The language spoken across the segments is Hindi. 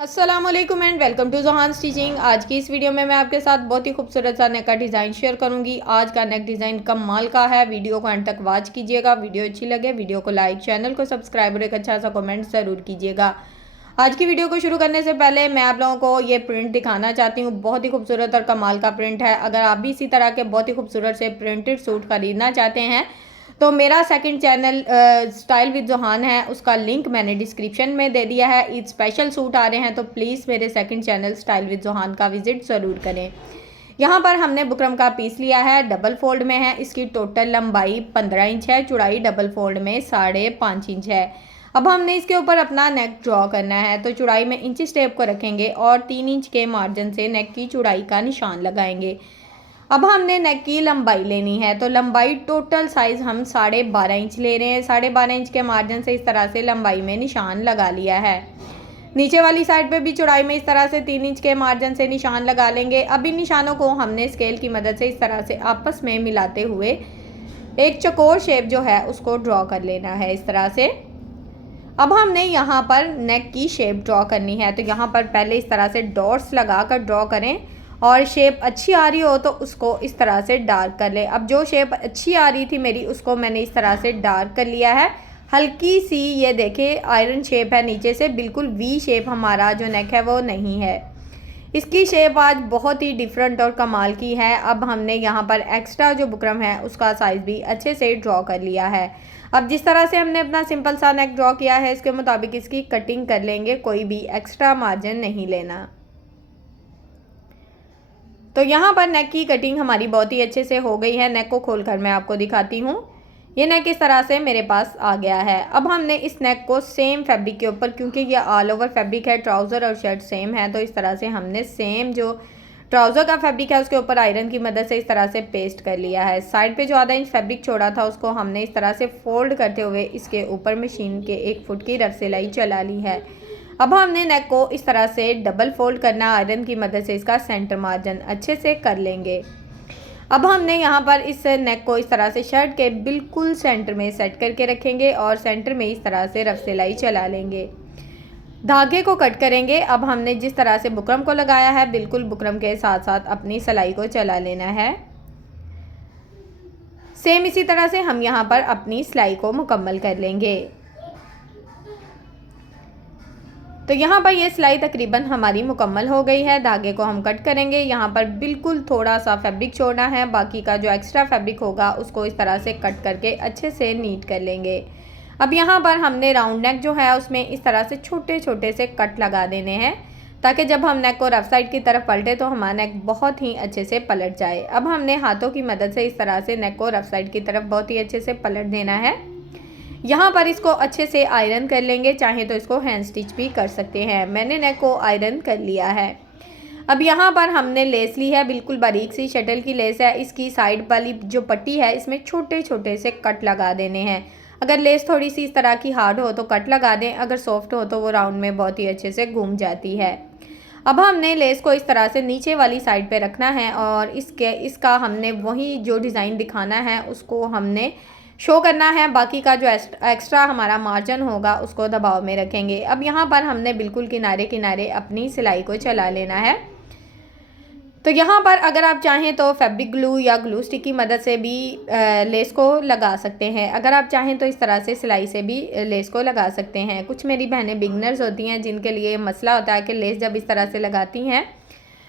अस्सलामुअलैकुम and welcome to Johan stitching. आज की इस वीडियो में मैं आपके साथ बहुत ही खूबसूरत सा नेक का डिज़ाइन शेयर करूंगी। आज का नेक डिज़ाइन कमाल का है। वीडियो को अंत तक वॉच कीजिएगा। वीडियो अच्छी लगे वीडियो को लाइक, चैनल को सब्सक्राइब और एक अच्छा सा कमेंट ज़रूर कीजिएगा। आज की वीडियो को शुरू करने से पहले मैं आप लोगों को ये प्रिंट दिखाना चाहती हूँ। बहुत ही खूबसूरत और कमाल का प्रिंट है। अगर आप भी इसी तरह के बहुत ही खूबसूरत से प्रिंटेड सूट खरीदना चाहते हैं तो मेरा second channel style with Johan है, उसका लिंक मैंने डिस्क्रिप्शन में दे दिया है। ईद स्पेशल सूट आ रहे हैं तो प्लीज़ मेरे second channel style with Johan का विजिट ज़रूर करें। यहाँ पर हमने बुकरम का पीस लिया है, डबल फोल्ड में है। इसकी टोटल लंबाई 15 इंच है, चौड़ाई डबल फोल्ड में 5.5 इंच है। अब हमने इसके ऊपर अपना नेक ड्रॉ करना है तो चौड़ाई में इंची स्टेप को रखेंगे और 3 इंच के मार्जिन से नेक की चौड़ाई का निशान लगाएंगे। अब हमने नेक की लंबाई लेनी है तो लंबाई टोटल साइज़ हम 12.5 इंच ले रहे हैं। 12.5 इंच के मार्जिन से इस तरह से लंबाई में निशान लगा लिया है। नीचे वाली साइड पे भी चौड़ाई में इस तरह से 3 इंच के मार्जिन से निशान लगा लेंगे। अब इन निशानों को हमने स्केल की मदद से इस तरह से आपस में मिलाते हुए एक चौकोर शेप जो है उसको ड्रॉ कर लेना है इस तरह से। अब हमने यहाँ पर नेक की शेप ड्रॉ करनी है तो यहाँ पर पहले इस तरह से डॉट्स लगा कर ड्रॉ करें और शेप अच्छी आ रही हो तो उसको इस तरह से डार्क कर ले। अब जो शेप अच्छी आ रही थी मेरी उसको मैंने इस तरह से डार्क कर लिया है। हल्की सी ये देखें आयरन शेप है नीचे से, बिल्कुल वी शेप हमारा जो नेक है वो नहीं है। इसकी शेप आज बहुत ही डिफरेंट और कमाल की है। अब हमने यहाँ पर एक्स्ट्रा जो बुकरम है उसका साइज़ भी अच्छे से ड्रॉ कर लिया है। अब जिस तरह से हमने अपना सिंपल सा नेक ड्रॉ किया है इसके मुताबिक इसकी कटिंग कर लेंगे, कोई भी एक्स्ट्रा मार्जिन नहीं लेना। तो यहाँ पर नेक की कटिंग हमारी बहुत ही अच्छे से हो गई है। नेक को खोलकर मैं आपको दिखाती हूँ। ये नेक इस तरह से मेरे पास आ गया है। अब हमने इस नेक को सेम फैब्रिक के ऊपर, क्योंकि ये ऑल ओवर फैब्रिक है, ट्राउज़र और शर्ट सेम है, तो इस तरह से हमने सेम जो ट्राउज़र का फैब्रिक है उसके ऊपर आयरन की मदद से इस तरह से पेस्ट कर लिया है। साइड पे जो आधा इंच फैब्रिक छोड़ा था उसको हमने इस तरह से फोल्ड करते हुए इसके ऊपर मशीन के 1 फुट की रफ सिलाई चला ली है। अब हमने नेक को इस तरह से डबल फोल्ड करना, आयरन की मदद से इसका सेंटर मार्जिन अच्छे से कर लेंगे। अब हमने यहाँ पर इस नेक को इस तरह से शर्ट के बिल्कुल सेंटर में सेट करके रखेंगे और सेंटर में इस तरह से रफ सिलाई चला लेंगे। धागे को कट करेंगे। अब हमने जिस तरह से बुकरम को लगाया है बिल्कुल बुकरम के साथ साथ अपनी सिलाई को चला लेना है। सेम इसी तरह से हम यहाँ पर अपनी सिलाई को मुकम्मल कर लेंगे। तो यहाँ पर ये सिलाई तकरीबन हमारी मुकम्मल हो गई है। धागे को हम कट करेंगे। यहाँ पर बिल्कुल थोड़ा सा फैब्रिक छोड़ना है, बाकी का जो एक्स्ट्रा फैब्रिक होगा उसको इस तरह से कट करके अच्छे से नीट कर लेंगे। अब यहाँ पर हमने राउंड नेक जो है उसमें इस तरह से छोटे छोटे से कट लगा देने हैं ताकि जब हम नेक को रफ साइड की तरफ पलटे तो हमारा नेक बहुत ही अच्छे से पलट जाए। अब हमने हाथों की मदद से इस तरह से नेक को रफ साइड की तरफ बहुत ही अच्छे से पलट देना है। यहाँ पर इसको अच्छे से आयरन कर लेंगे, चाहे तो इसको हैंड स्टिच भी कर सकते हैं। मैंने नेक को आयरन कर लिया है। अब यहाँ पर हमने लेस ली है, बिल्कुल बारीक सी शटल की लेस है। इसकी साइड वाली जो पट्टी है इसमें छोटे छोटे से कट लगा देने हैं। अगर लेस थोड़ी सी इस तरह की हार्ड हो तो कट लगा दें, अगर सॉफ्ट हो तो वो राउंड में बहुत ही अच्छे से घूम जाती है। अब हमने लेस को इस तरह से नीचे वाली साइड पे रखना है और इसका हमने वही जो डिज़ाइन दिखाना है उसको हमने शो करना है। बाकी का जो एक्स्ट्रा हमारा मार्जिन होगा उसको दबाव में रखेंगे। अब यहाँ पर हमने बिल्कुल किनारे किनारे अपनी सिलाई को चला लेना है। तो यहाँ पर अगर आप चाहें तो फैब्रिक ग्लू या ग्लू स्टिक की मदद से भी लेस को लगा सकते हैं। अगर आप चाहें तो इस तरह से सिलाई से भी लेस को लगा सकते हैं। कुछ मेरी बहनें बिगनर्स होती हैं जिनके लिए मसला होता है कि लेस जब इस तरह से लगाती हैं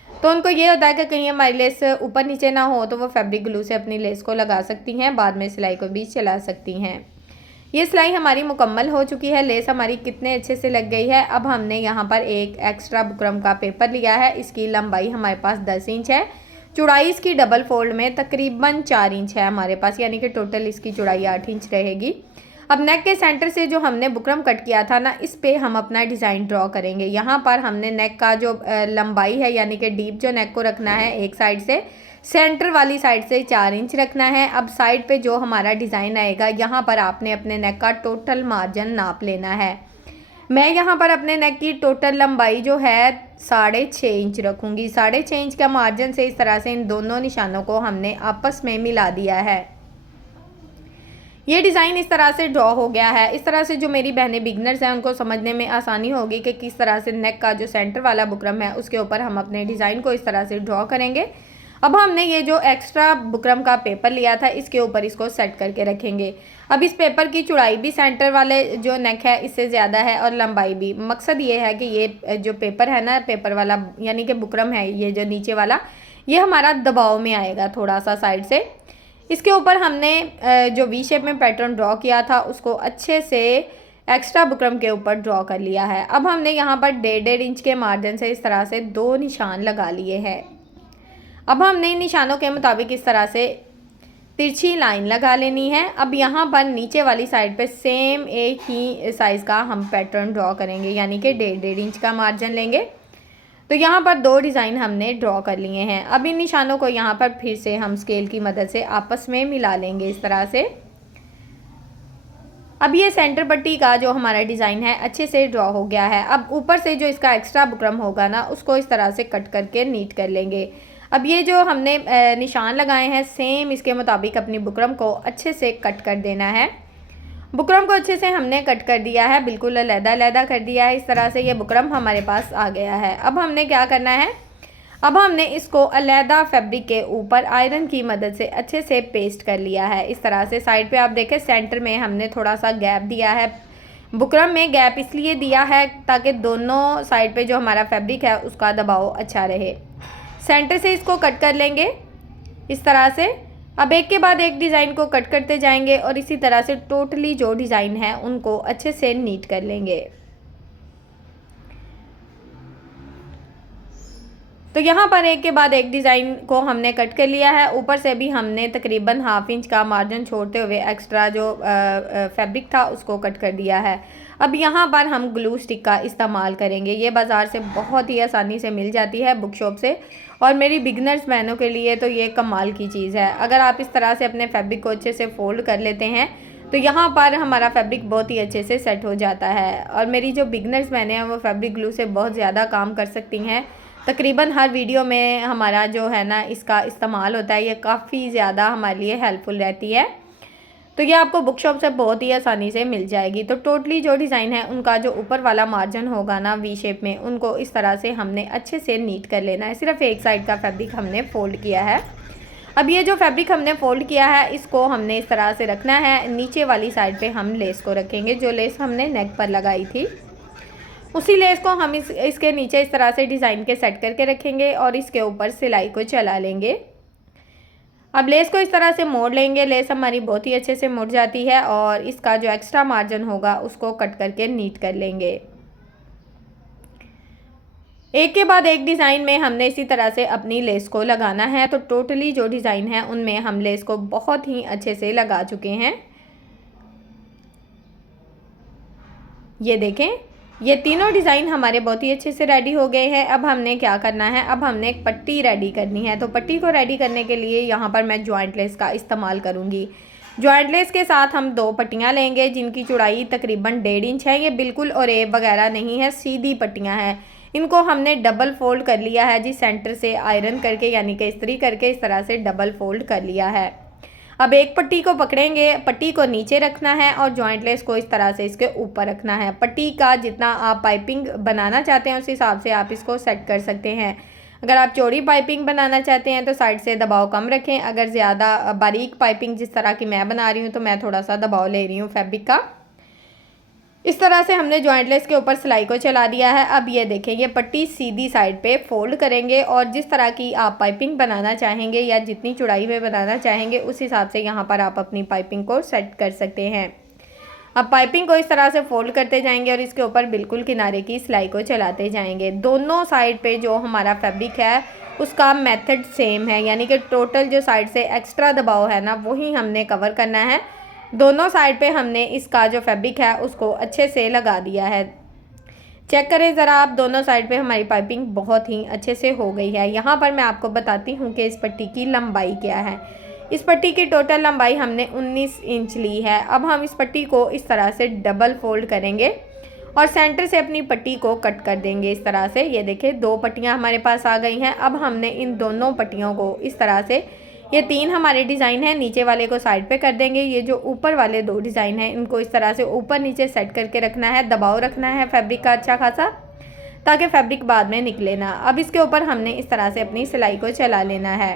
तो उनको ये होता है कि कहीं हमारी लेस ऊपर नीचे ना हो तो वो फैब्रिक ग्लू से अपनी लेस को लगा सकती हैं, बाद में सिलाई को भी चला सकती हैं। ये सिलाई हमारी मुकम्मल हो चुकी है। लेस हमारी कितने अच्छे से लग गई है। अब हमने यहाँ पर एक एक्स्ट्रा बुकरम का पेपर लिया है। इसकी लंबाई हमारे पास 10 इंच है, चौड़ाई इसकी डबल फोल्ड में तकरीबन 4 इंच है हमारे पास, यानी कि टोटल इसकी चौड़ाई 8 इंच रहेगी। अब नेक के सेंटर से जो हमने बुकरम कट किया था ना, इस पे हम अपना डिज़ाइन ड्रॉ करेंगे। यहाँ पर हमने नेक का जो लंबाई है यानी कि डीप जो नेक को रखना है एक साइड से, सेंटर वाली साइड से 4 इंच रखना है। अब साइड पे जो हमारा डिज़ाइन आएगा यहाँ पर आपने अपने नेक का टोटल मार्जिन नाप लेना है। मैं यहाँ पर अपने नेक की टोटल लंबाई जो है 6.5 इंच रखूँगी। 6.5 इंच का मार्जिन से इस तरह से इन दोनों निशानों को हमने आपस में मिला दिया है। ये डिज़ाइन इस तरह से ड्रॉ हो गया है। इस तरह से जो मेरी बहनें बिगनर्स हैं उनको समझने में आसानी होगी कि किस तरह से नेक का जो सेंटर वाला बुकरम है उसके ऊपर हम अपने डिज़ाइन को इस तरह से ड्रॉ करेंगे। अब हमने ये जो एक्स्ट्रा बुकरम का पेपर लिया था इसके ऊपर इसको सेट करके रखेंगे। अब इस पेपर की चौड़ाई भी सेंटर वाले जो नेक है इससे ज़्यादा है और लंबाई भी। मकसद ये है कि ये जो पेपर है ना, पेपर वाला यानी कि बुकरम है, ये जो नीचे वाला, ये हमारा दबाव में आएगा थोड़ा सा साइड से। इसके ऊपर हमने जो वी शेप में पैटर्न ड्रॉ किया था उसको अच्छे से एक्स्ट्रा बुकरम के ऊपर ड्रॉ कर लिया है। अब हमने यहाँ पर 1.5 इंच के मार्जिन से इस तरह से 2 निशान लगा लिए हैं। अब हमने इन निशानों के मुताबिक इस तरह से तिरछी लाइन लगा लेनी है। अब यहाँ पर नीचे वाली साइड पे सेम एक ही साइज़ का हम पैटर्न ड्रॉ करेंगे, यानी कि 1.5 इंच का मार्जिन लेंगे। तो यहाँ पर 2 डिज़ाइन हमने ड्रॉ कर लिए हैं। अब इन निशानों को यहाँ पर फिर से हम स्केल की मदद से आपस में मिला लेंगे इस तरह से। अब ये सेंटर पट्टी का जो हमारा डिज़ाइन है अच्छे से ड्रॉ हो गया है। अब ऊपर से जो इसका एक्स्ट्रा बुकरम होगा ना उसको इस तरह से कट करके नीट कर लेंगे। अब ये जो हमने निशान लगाए हैं सेम इसके मुताबिक अपनी बुकरम को अच्छे से कट कर देना है। बुकरम को अच्छे से हमने कट कर दिया है, बिल्कुल अलग-अलग कर दिया है। इस तरह से ये बुकरम हमारे पास आ गया है। अब हमने क्या करना है, अब हमने इसको अलहदा फैब्रिक के ऊपर आयरन की मदद से अच्छे से पेस्ट कर लिया है। इस तरह से साइड पे आप देखें सेंटर में हमने थोड़ा सा गैप दिया है। बुकरम में गैप इसलिए दिया है ताकि दोनों साइड पे जो हमारा फैब्रिक है उसका दबाव अच्छा रहे। सेंटर से इसको कट कर लेंगे इस तरह से। अब एक के बाद एक डिज़ाइन को कट करते जाएंगे और इसी तरह से टोटली जो डिज़ाइन है उनको अच्छे से नीट कर लेंगे। तो यहाँ पर एक के बाद एक डिज़ाइन को हमने कट कर लिया है। ऊपर से भी हमने तकरीबन 1/2 इंच का मार्जिन छोड़ते हुए एक्स्ट्रा जो फैब्रिक था उसको कट कर दिया है। अब यहाँ पर हम ग्लू स्टिक का इस्तेमाल करेंगे। ये बाज़ार से बहुत ही आसानी से मिल जाती है बुक शॉप से, और मेरी बिगनर्स बहनों के लिए तो ये कमाल की चीज़ है। अगर आप इस तरह से अपने फैब्रिक को अच्छे से फोल्ड कर लेते हैं तो यहाँ पर हमारा फैब्रिक बहुत ही अच्छे से सेट हो जाता है। और मेरी जो बिगनर्स बहनें हैं वो फैब्रिक ग्लू से बहुत ज़्यादा काम कर सकती हैं। तकरीबन हर वीडियो में हमारा जो है ना इसका इस्तेमाल होता है, ये काफ़ी ज़्यादा हमारे लिए हेल्पफुल रहती है। तो ये आपको बुक शॉप से बहुत ही आसानी से मिल जाएगी। तो टोटली जो डिज़ाइन है उनका जो ऊपर वाला मार्जिन होगा ना वी शेप में, उनको इस तरह से हमने अच्छे से नीट कर लेना है। सिर्फ एक साइड का फैब्रिक हमने फ़ोल्ड किया है। अब ये जो फैब्रिक हमने फ़ोल्ड किया है इसको हमने इस तरह से रखना है। नीचे वाली साइड पे हम लेस को रखेंगे, जो लेस हमने नेक पर लगाई थी उसी लेस को हम इसके नीचे इस तरह से डिज़ाइन के सेट करके रखेंगे और इसके ऊपर सिलाई को चला लेंगे। अब लेस को इस तरह से मोड़ लेंगे। लेस हमारी बहुत ही अच्छे से मुड़ जाती है और इसका जो एक्स्ट्रा मार्जिन होगा उसको कट करके नीट कर लेंगे। एक के बाद एक डिज़ाइन में हमने इसी तरह से अपनी लेस को लगाना है। तो टोटली जो डिज़ाइन है उनमें हम लेस को बहुत ही अच्छे से लगा चुके हैं। ये देखें, ये तीनों डिज़ाइन हमारे बहुत ही अच्छे से रेडी हो गए हैं। अब हमने क्या करना है, अब हमने एक पट्टी रेडी करनी है। तो पट्टी को रेडी करने के लिए यहाँ पर मैं जॉइंट लेस का इस्तेमाल करूँगी। जॉइंट लेस के साथ हम 2 पट्टियाँ लेंगे जिनकी चौड़ाई तकरीबन 1.5 इंच है। ये बिल्कुल ओरेब वगैरह नहीं है, सीधी पट्टियाँ हैं। इनको हमने डबल फोल्ड कर लिया है जी, सेंटर से आयरन करके यानी कि इस्त्री करके इस तरह से डबल फोल्ड कर लिया है। अब एक पट्टी को पकड़ेंगे, पट्टी को नीचे रखना है और जॉइंट लेस को इस तरह से इसके ऊपर रखना है। पट्टी का जितना आप पाइपिंग बनाना चाहते हैं उस हिसाब से आप इसको सेट कर सकते हैं। अगर आप चौड़ी पाइपिंग बनाना चाहते हैं तो साइड से दबाव कम रखें। अगर ज़्यादा बारीक पाइपिंग जिस तरह की मैं बना रही हूँ तो मैं थोड़ा सा दबाव ले रही हूँ फैब्रिक का। इस तरह से हमने जॉइंट लेस के ऊपर सिलाई को चला दिया है। अब ये देखें, ये पट्टी सीधी साइड पे फोल्ड करेंगे और जिस तरह की आप पाइपिंग बनाना चाहेंगे या जितनी चौड़ाई में बनाना चाहेंगे उस हिसाब से यहाँ पर आप अपनी पाइपिंग को सेट कर सकते हैं। अब पाइपिंग को इस तरह से फोल्ड करते जाएंगे और इसके ऊपर बिल्कुल किनारे की सिलाई को चलाते जाएंगे। दोनों साइड पे जो हमारा फैब्रिक है उसका मेथड सेम है, यानी कि टोटल जो साइड से एक्स्ट्रा दबाव है ना वही हमने कवर करना है। दोनों साइड पे हमने इसका जो फैब्रिक है उसको अच्छे से लगा दिया है। चेक करें ज़रा आप, दोनों साइड पे हमारी पाइपिंग बहुत ही अच्छे से हो गई है। यहाँ पर मैं आपको बताती हूँ कि इस पट्टी की लंबाई क्या है। इस पट्टी की टोटल लंबाई हमने 19 इंच ली है। अब हम इस पट्टी को इस तरह से डबल फोल्ड करेंगे और सेंटर से अपनी पट्टी को कट कर देंगे इस तरह से। ये देखें, 2 पट्टियाँ हमारे पास आ गई हैं। अब हमने इन दोनों पट्टियों को इस तरह से ये 3 हमारे डिज़ाइन हैं। नीचे वाले को साइड पे कर देंगे। ये जो ऊपर वाले 2 डिज़ाइन हैं इनको इस तरह से ऊपर नीचे सेट करके रखना है, दबाव रखना है फैब्रिक का अच्छा खासा, ताकि फैब्रिक बाद में निकले ना। अब इसके ऊपर हमने इस तरह से अपनी सिलाई को चला लेना है।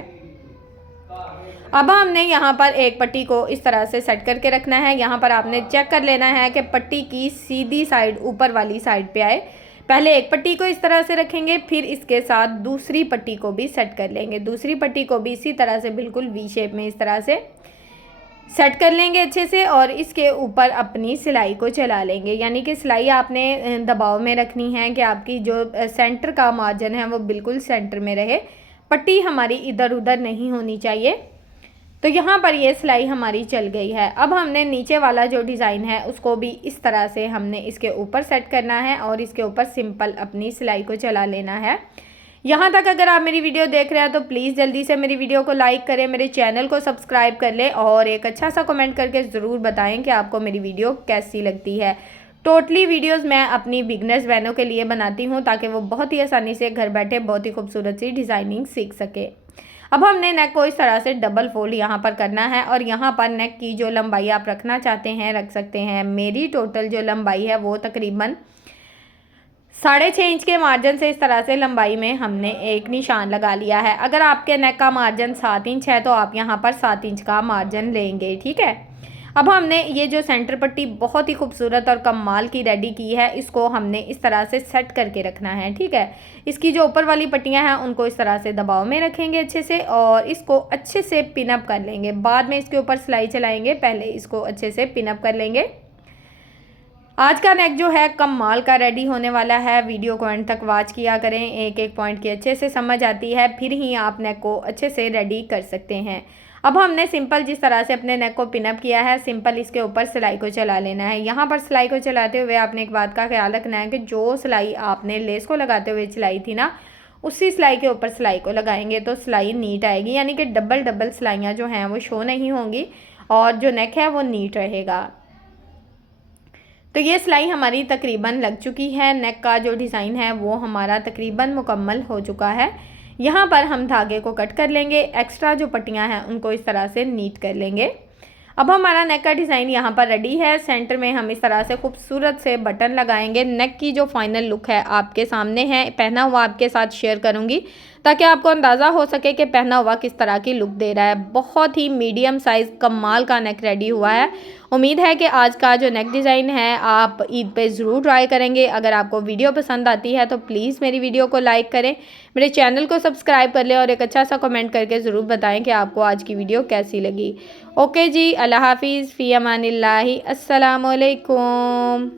अब हमने यहाँ पर एक पट्टी को इस तरह से सेट करके रखना है। यहाँ पर आपने चेक कर लेना है कि पट्टी की सीधी साइड ऊपर वाली साइड पे आए। पहले एक पट्टी को इस तरह से रखेंगे, फिर इसके साथ दूसरी पट्टी को भी सेट कर लेंगे। दूसरी पट्टी को भी इसी तरह से बिल्कुल वी शेप में इस तरह से सेट कर लेंगे अच्छे से, और इसके ऊपर अपनी सिलाई को चला लेंगे। यानी कि सिलाई आपने दबाव में रखनी है कि आपकी जो सेंटर का मार्जिन है वो बिल्कुल सेंटर में रहे, पट्टी हमारी इधर उधर नहीं होनी चाहिए। तो यहाँ पर ये सिलाई हमारी चल गई है। अब हमने नीचे वाला जो डिज़ाइन है उसको भी इस तरह से हमने इसके ऊपर सेट करना है और इसके ऊपर सिंपल अपनी सिलाई को चला लेना है। यहाँ तक अगर आप मेरी वीडियो देख रहे हैं तो प्लीज़ जल्दी से मेरी वीडियो को लाइक करें, मेरे चैनल को सब्सक्राइब कर लें और एक अच्छा सा कमेंट करके ज़रूर बताएं कि आपको मेरी वीडियो कैसी लगती है। टोटली वीडियोस मैं अपनी बिगनर्स बहनों के लिए बनाती हूँ ताकि वो बहुत ही आसानी से घर बैठे बहुत ही खूबसूरत सी डिज़ाइनिंग सीख सके। अब हमने नेक को इस तरह से डबल फोल्ड यहाँ पर करना है और यहाँ पर नेक की जो लंबाई आप रखना चाहते हैं रख सकते हैं। मेरी टोटल जो लंबाई है वो तकरीबन 6.5 इंच के मार्जिन से इस तरह से लंबाई में हमने एक निशान लगा लिया है। अगर आपके नेक का मार्जिन 7 इंच है तो आप यहाँ पर 7 इंच का मार्जिन लेंगे, ठीक है। अब हमने ये जो सेंटर पट्टी बहुत ही खूबसूरत और कमाल की रेडी की है, इसको हमने इस तरह से सेट करके रखना है, ठीक है। इसकी जो ऊपर वाली पट्टियां हैं उनको इस तरह से दबाव में रखेंगे अच्छे से और इसको अच्छे से पिनअप कर लेंगे। बाद में इसके ऊपर सिलाई चलाएंगे, पहले इसको अच्छे से पिनअप कर लेंगे। आज का नेक जो है कमाल का रेडी होने वाला है। वीडियो को एंड तक वॉच किया करें, एक एक पॉइंट की अच्छे से समझ आती है, फिर ही आप नेक को अच्छे से रेडी कर सकते हैं। अब हमने सिंपल जिस तरह से अपने नेक को पिनअप किया है, सिंपल इसके ऊपर सिलाई को चला लेना है। यहाँ पर सिलाई को चलाते हुए आपने एक बात का ख्याल रखना है कि जो सिलाई आपने लेस को लगाते हुए चलाई थी ना, उसी सिलाई के ऊपर सिलाई को लगाएंगे तो सिलाई नीट आएगी। यानी कि डबल डबल सिलाइयाँ जो हैं वो शो नहीं होंगी और जो नेक है वो नीट रहेगा। तो ये सिलाई हमारी तकरीबन लग चुकी है। नेक का जो डिज़ाइन है वो हमारा तकरीबन मुकम्मल हो चुका है। यहाँ पर हम धागे को कट कर लेंगे, एक्स्ट्रा जो पट्टियाँ हैं उनको इस तरह से नीट कर लेंगे। अब हमारा नेक का डिज़ाइन यहाँ पर रेडी है। सेंटर में हम इस तरह से खूबसूरत से बटन लगाएंगे। नेक की जो फाइनल लुक है आपके सामने है, पहना हुआ आपके साथ शेयर करूँगी ताकि आपको अंदाज़ा हो सके कि पहना हुआ किस तरह की लुक दे रहा है। बहुत ही मीडियम साइज़ कमाल का नेक रेडी हुआ है। उम्मीद है कि आज का जो नेक डिज़ाइन है आप ईद पे ज़रूर ट्राई करेंगे। अगर आपको वीडियो पसंद आती है तो प्लीज़ मेरी वीडियो को लाइक करें, मेरे चैनल को सब्सक्राइब कर लें और एक अच्छा सा कमेंट करके ज़रूर बताएं कि आपको आज की वीडियो कैसी लगी। ओके जी, अल्लाह हाफिज़, फ़ी अमानिल्लाहि, अस्सलामु अलैकुम।